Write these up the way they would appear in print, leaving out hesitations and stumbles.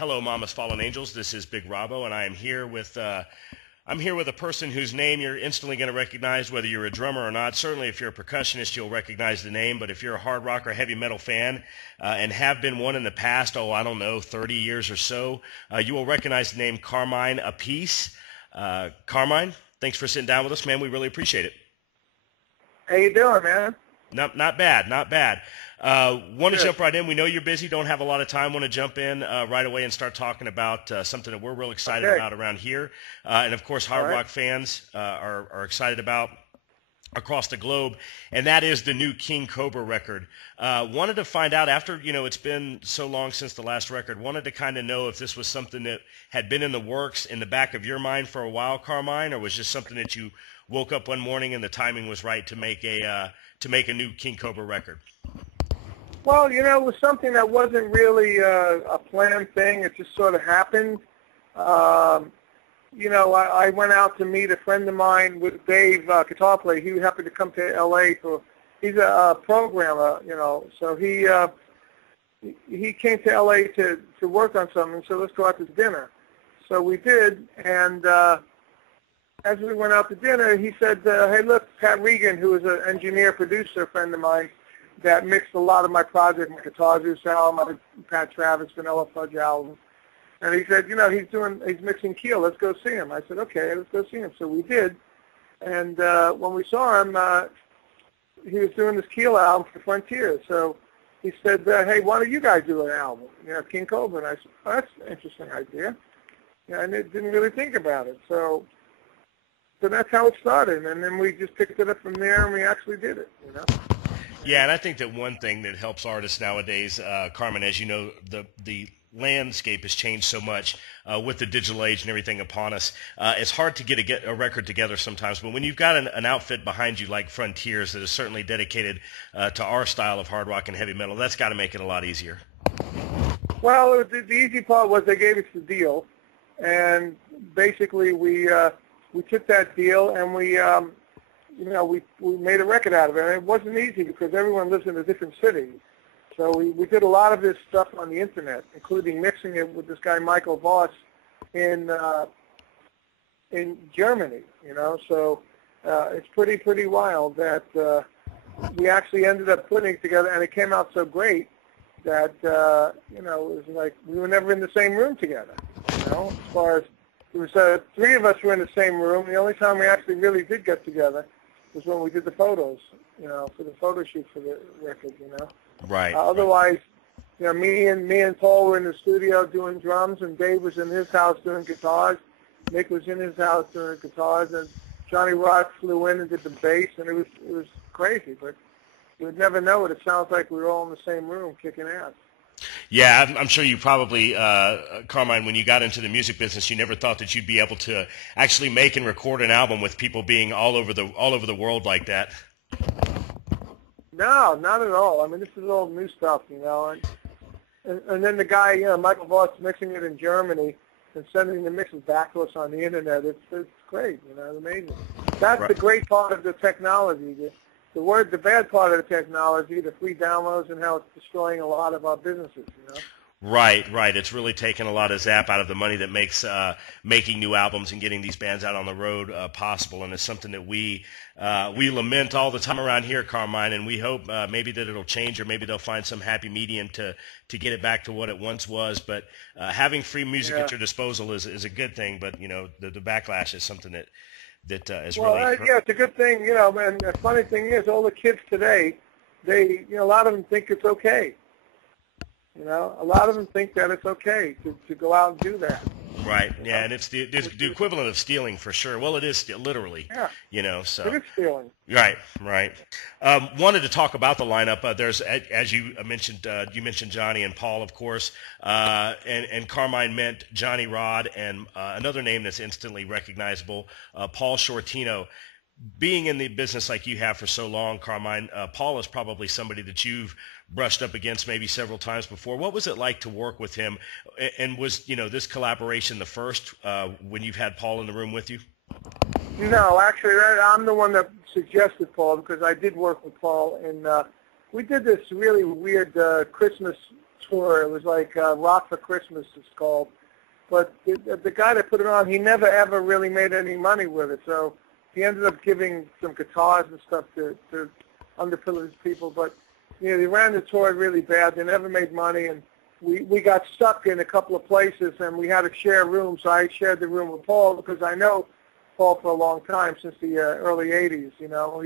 Hello, Mama's Fallen Angels. This is Big Robbo, and I am here with a person whose name you're instantly going to recognize, whether you're a drummer or not. Certainly, if you're a percussionist, you'll recognize the name. But if you're a hard rock or heavy metal fan and have been one in the past, 30 years or so, you will recognize the name Carmine Appice. Carmine, thanks for sitting down with us, man. We really appreciate it. How you doing, man? Not bad, not bad. Want to Good. jump right in. We know you're busy, don't have a lot of time. Want to jump in right away and start talking about something that we're real excited about around here. And, of course, hard rock fans are excited about across the globe, and that is the new King Kobra record. Wanted to find out, after, it's been so long since the last record, wanted to kind of know if this was something that had been in the works in the back of your mind for a while, Carmine, or was just something that you woke up one morning and the timing was right to make a new King Kobra record? Well, it was something that wasn't really a planned thing. It just sort of happened. I went out to meet a friend of mine with Dave, guitar player. He happened to come to L.A. He's a programmer, so he came to L.A. to work on something, so let's go out to dinner. So we did, and as we went out to dinner, he said, hey, look, Pat Regan, who is an engineer, producer, friend of mine, that mixed a lot of my projects, my Guitar Juice album, my Pat Travis, Vanilla Fudge album. And he said, he's mixing Keel. Let's go see him. I said, okay, let's go see him. So we did. And when we saw him, he was doing this Keel album for Frontier. So he said, hey, why don't you guys do an album? King Kobra. And I said, oh, that's an interesting idea. I didn't really think about it. So that's how it started. And then we just picked it up from there, and we actually did it, Yeah, and I think that one thing that helps artists nowadays, Carmen, as you know, the landscape has changed so much with the digital age and everything upon us. It's hard to get a record together sometimes, but when you've got an outfit behind you like Frontiers that is certainly dedicated to our style of hard rock and heavy metal, that's got to make it a lot easier. Well, the easy part was they gave us the deal, and basically we took that deal and we made a record out of it. And it wasn't easy because everyone lives in a different city. So we did a lot of this stuff on the internet, including mixing it with this guy Michael Voss in Germany. So it's pretty wild that we actually ended up putting it together, and it came out so great that it was like we were never in the same room together. As far as it was, three of us were in the same room. The only time we actually really did get together was when we did the photos, for the photo shoot for the record, Right. Otherwise, me and Paul were in the studio doing drums, and Dave was in his house doing guitars. Nick was in his house doing guitars, and Johnny Rock flew in and did the bass, and it was crazy. But you would never know it. It sounds like we were all in the same room kicking ass. Yeah, I'm sure you probably, Carmine, when you got into the music business, you never thought that you'd be able to actually make and record an album with people being all over the world like that. No, not at all. I mean, this is all new stuff, And then the guy, Michael Voss, mixing it in Germany and sending the mixes back to us on the internet. It's great, it's amazing. That's the great part of the technology. The bad part of the technology, the free downloads, and how it's destroying a lot of our businesses, Right. It's really taken a lot of zap out of the money that makes making new albums and getting these bands out on the road possible, and it's something that we lament all the time around here, Carmine, and we hope maybe that it'll change, or maybe they'll find some happy medium to get it back to what it once was. But having free music at your disposal is a good thing, but the backlash is something that is really it's a good thing, and the funny thing is, all the kids today, they, a lot of them think it's okay. A lot of them think that it's okay to go out and do that. Right. Yeah, and it's the equivalent of stealing for sure. Well, it is literally. Yeah. So. It is stealing. Right. Wanted to talk about the lineup. There's, as you mentioned Johnny and Paul, of course, and Carmine meant Johnny Rod, and another name that's instantly recognizable, Paul Shortino. Being in the business like you have for so long, Carmine, Paul is probably somebody that you've brushed up against maybe several times before. What was it like to work with him? And was, this collaboration the first when you've had Paul in the room with you? No, actually, I'm the one that suggested Paul, because I did work with Paul, and we did this really weird Christmas tour. It was like Rock for Christmas, it's called. But the guy that put it on, he never ever really made any money with it. So he ended up giving some guitars and stuff to underprivileged people. But you know, they ran the tour really bad. They never made money, and we got stuck in a couple of places, and we had to share rooms. So I shared the room with Paul because I know Paul for a long time, since the early '80s. You know,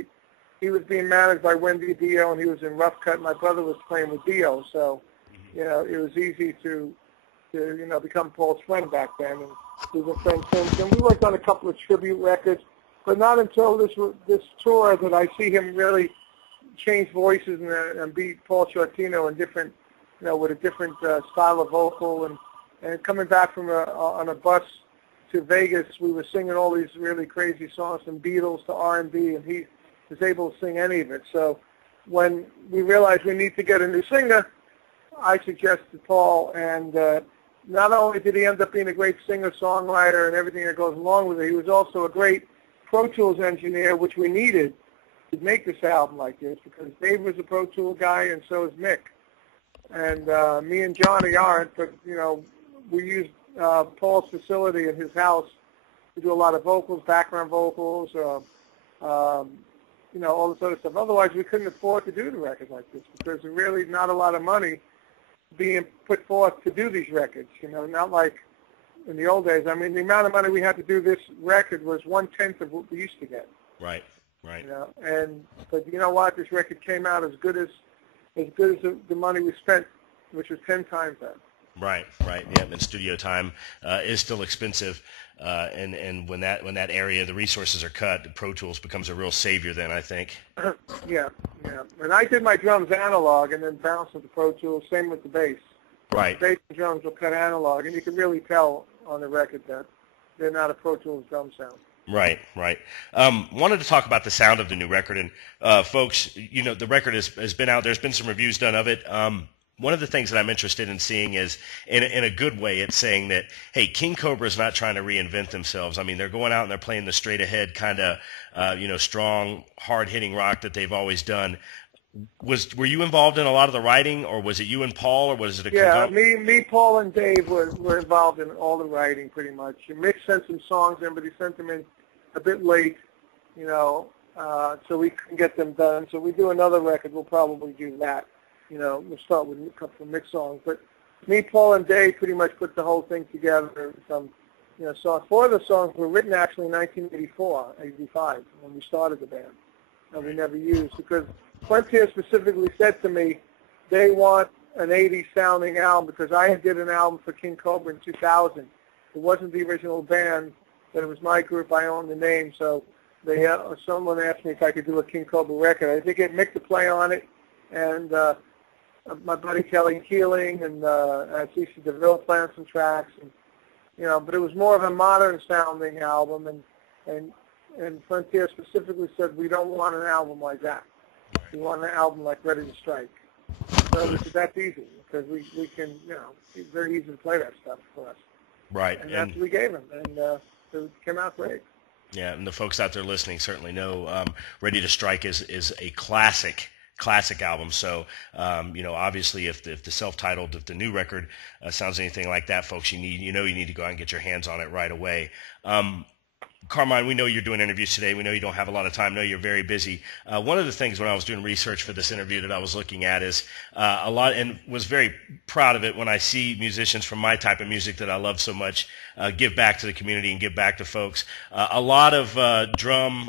he was being managed by Wendy Dio, and he was in Rough Cut. My brother was playing with Dio, so you know, it was easy to you know, become Paul's friend back then, and we've been friends since. And we worked on a couple of tribute records, but not until this tour that I see him really change voices and be Paul Shortino in different, you know, with a different style of vocal. And coming back from on a bus to Vegas, we were singing all these really crazy songs, from Beatles to R&B, and he was able to sing any of it. So when we realized we need to get a new singer, I suggested Paul, and not only did he end up being a great singer-songwriter and everything that goes along with it, he was also a great Pro Tools engineer, which we needed to make this album like this, because Dave was a Pro Tool guy, and so is Mick. And me and Johnny aren't, but, you know, we used Paul's facility in his house to do a lot of vocals, background vocals, you know, all this other stuff. Otherwise, we couldn't afford to do the record like this, because there's really not a lot of money being put forth to do these records, you know, not like in the old days. I mean, the amount of money we had to do this record was 1/10 of what we used to get. Right, right. You know, but you know what? This record came out as good as the money we spent, which was 10 times that. Right, right. Yeah, and studio time is still expensive, and when that area, the resources are cut, Pro Tools becomes a real savior then, I think. Yeah. And I did my drums analog and then bounced with the Pro Tools. Same with the bass. Right. The bass and drums were cut analog, and you can really tell on the record that they're not a Pro Tools drum sound. Right, right. Wanted to talk about the sound of the new record, and folks, you know, the record has been out. There's been some reviews done of it. One of the things that I'm interested in seeing is, in a good way, it's saying that, hey, King Kobra is not trying to reinvent themselves. I mean, they're going out and they're playing the straight ahead kind of, you know, strong, hard hitting rock that they've always done. Were you involved in a lot of the writing, or was it you and Paul, or was it a me, Paul, and Dave were involved in all the writing pretty much. Mick sent some songs in, but he sent them in a bit late, you know, so we couldn't get them done. So we do another record, we'll probably do that. You know, we'll start with a couple of Mick songs. But me, Paul, and Dave pretty much put the whole thing together. Some, you know, songs. 4 of the songs were written actually in 1984, 85, when we started the band, and we never used, because Frontier specifically said to me they want an 80s sounding album, because I did an album for King Kobra in 2000. It wasn't the original band, but it was my group. I owned the name, so someone asked me if I could do a King Kobra record. I think it Mick to play on it, and my buddy Kelly Keeling and CC DeVille playing some tracks, and you know, but it was more of a modern sounding album, and Frontier specifically said we don't want an album like that. We want an album like Ready to Strike. So that's easy, because we can, you know, it's very easy to play that stuff for us. Right. And that's what we gave them, and it came out great. Yeah, and the folks out there listening certainly know Ready to Strike is a classic album. So, you know, obviously if the self-titled, if the new record sounds anything like that, folks, you need to go out and get your hands on it right away. Carmine, we know you're doing interviews today. We know you don't have a lot of time. I know you're very busy. One of the things when I was doing research for this interview that I was looking at is a lot, and was very proud of it when I see musicians from my type of music that I love so much give back to the community and give back to folks. A lot of drum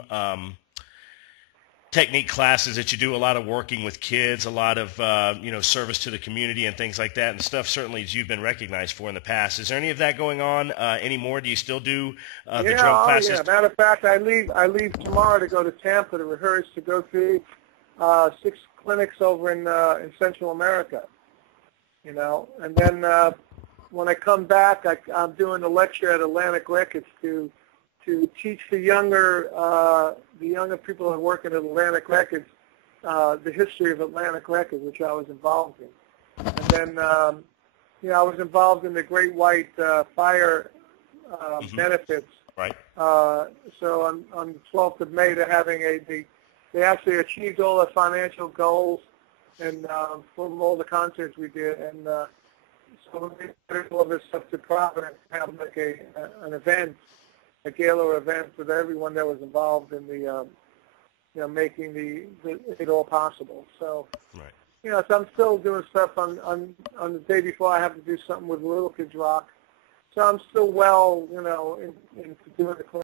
technique classes that you do, a lot of working with kids, a lot of you know, service to the community and things like that, and stuff certainly as you've been recognized for in the past. Is there any of that going on anymore? Do you still do the drum classes? Yeah. Matter of fact, I leave tomorrow to go to Tampa to rehearse, to go through 6 clinics over in Central America. You know, and then when I come back, I'm doing a lecture at Atlantic Records to teach the younger people who work at Atlantic Records the history of Atlantic Records, which I was involved in. And then, you know, I was involved in the Great White Fire benefits. Right. So on the 12th of May, they're having they actually achieved all their financial goals, and from all the concerts we did, and so we did all this stuff to Providence, have like an event, a gala event with everyone that was involved in the making it all possible. So, right. So I'm still doing stuff on the day before I have to do something with Little Kids Rock. So I'm still into doing the